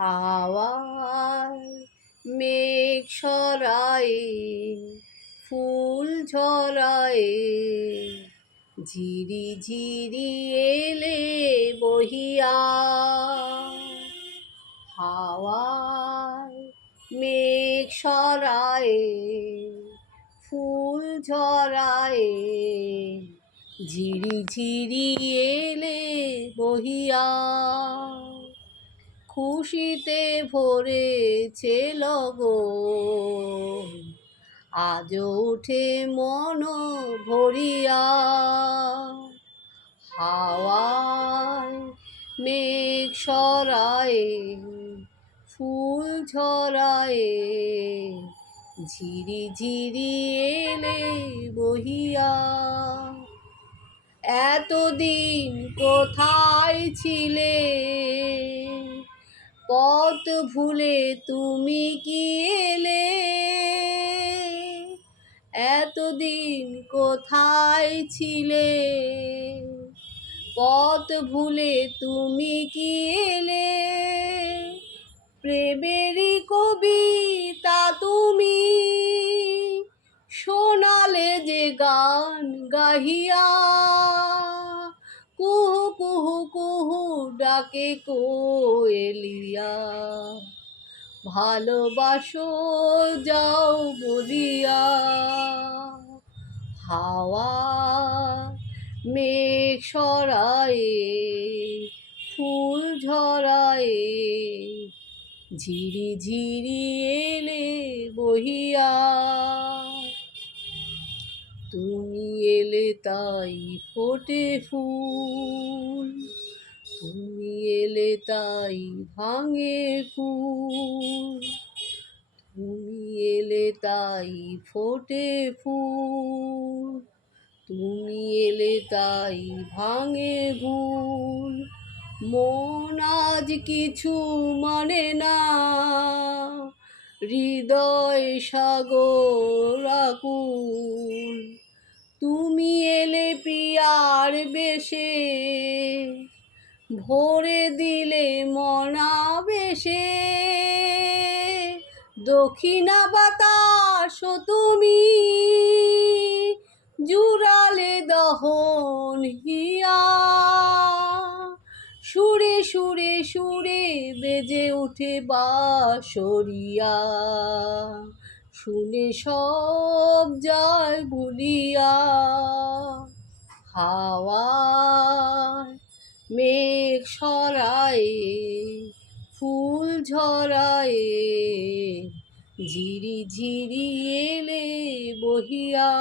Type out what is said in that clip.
হাওয়ায় মেঘ সরায়ে ফুল ঝরায়ে ঝিরি ঝিরি এলে বহিয়া। হাওয়ায় মেঘ সরায়ে ফুল ঝরায়ে ঝিরি ঝিরি এলে বহিয়া। খুশিতে ভরেছে লগন আজ ওঠে মন ভরিয়া। হাওয়ায় মেঘ সরায়ে ফুল ঝরায়ে ঝিরি ঝিরি এলে বহিয়া। এতদিন কোথায় ছিলে, পথ ভুলে তুমি কি এলে? এতদিন কোথায় ছিলে, পথ ভুলে তুমি কি এলে? প্রেমেরই কবিতা তুমি শোনালে যে গান গাহিয়া। কুহু কুহু কুহু ডাকে কোয়েলিয়া, ভালোবাসো যাও বলিয়া। হাওয়া মেঘ সরায়ে ফুল ঝরায়ে ঝিরি ঝিরি এলে বহিয়া। তুমি এলে তাই ফোটে ফুল, তুমি এলে তাই ভাঙে ফুল, তুমি এলে তাই ফোটে ফুল, তুমি এলে তাই ভাঙে ভুল। মন আজ কিছু মানে না, হৃদয় সাগর আকুল। তুমি এলে পিয়ার বেশে, ভরে দিলে মনা বেশে। দক্ষিণা বাতাস তুমি জুড়ালে দহন হিয়া। সুরে সুরে সুরে বেজে উঠে বাঁশরিয়া, শুনে সব যায় ভুলিয়া। হাওয়ায় মেঘ সরায়ে ফুল ঝরায়ে ঝিরি ঝিরি এলে বহিয়া।